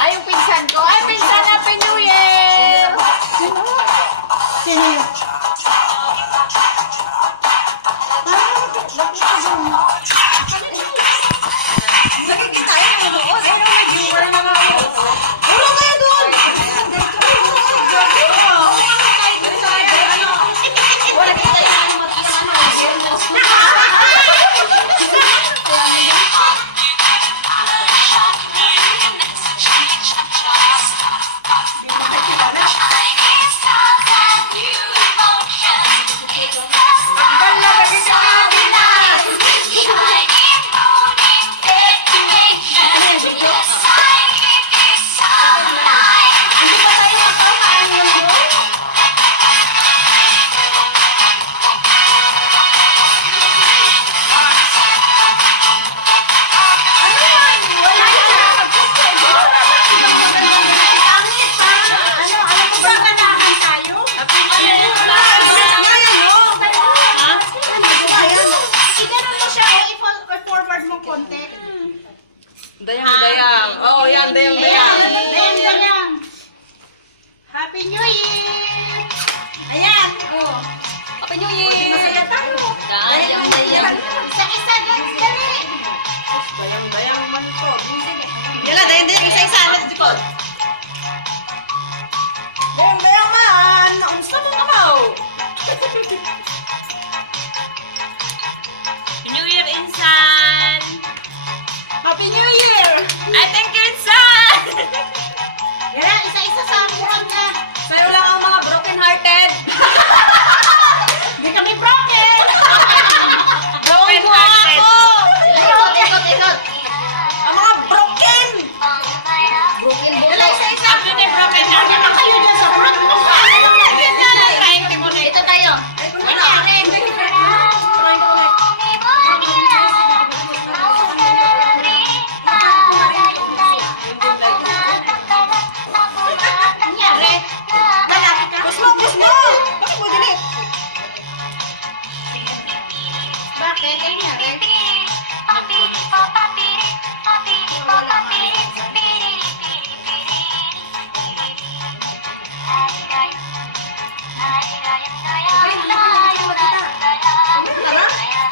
Ay, yung pinsan ko. Ay, pinsan, Happy New Year! Sino yun? Nakikita yun doon. Ayun, may viewer na nga ako. Wala kayo doon! Wala kita yung ano, Dayang. Oo, yan, dayang. Dayang. Happy New Year! Ayan. Oh. Happy New Year. Masaya tayo. Dayang. Isa-isa doon, dali. Dayang man to. Yala, dayang. Isa-isa. Let's go. Dayang man. Unsa mo kamaw? New Year, Insan! Happy New Year. I thank you, Insan! Dala, isa-isa sa mukha niya. Sa'yo lang ang mga broken hearted. Hindi kami broken! Broken hearted! Ikot. Ang mga broken. Broken bulo. Dala, isa-isa. After na broken hearted. Ano kayo dyan sa front mo? Yun na lang, trying to connect. Ito tayo. Ay, kung wala. Nangyari. Push mo. Bakit mo dilit? Bakit? Ano nangyari? Tara.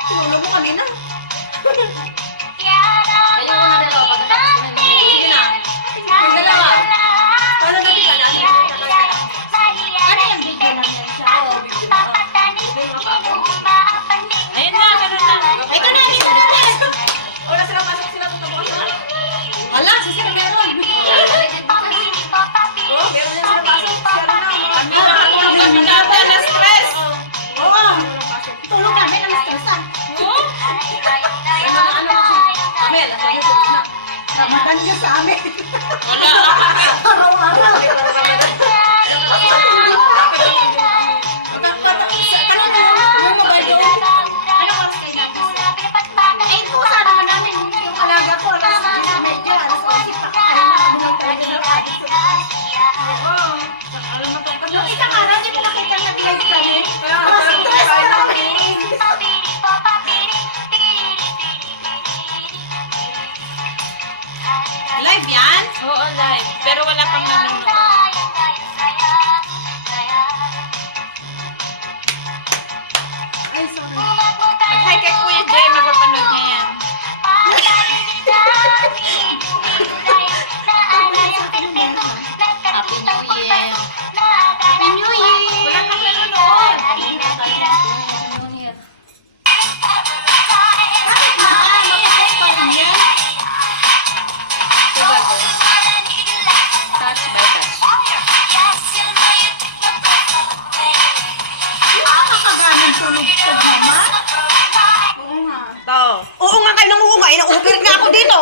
Sinulog mo kanina. Kayo muna dalawa pagkatapos na Sige na. Yung dalawa. Ano na pila natin? Ano yung video lang yan siya? Ayun na, ganun na. Ito na, dito na. Wala sila pasok sila tutapos na. Wala, sila meron. Oh, meron din sila pasok. Sila na mga. Kami na na stress. Oo. Tulog kami ng stresan. Kami, nasa YouTube na. Ramadan niyo sa amin. Wala. Araw-araw. Ano oras kayo natin? Ay, po sana naman namin yung alaga ko. Alas medyo, alas 11 pa kayo na kami ng talaga ng adik ko. Yung isang araw, di mo nakita na live kami. Mas stress na kami. Live yan? Oo, live. Pero wala pang nanonood. Ay, sorry. Mag-hi kay Kuya Jay, mapapanood niya yan. Happy New Year. Happy New Year. Wala pang nanonood. Ito ba to? Touch by touch. Nakakaganong tulog-tog naman. Oo nga. Oo nga kayo nang oo nga. Ina-over nga ako dito.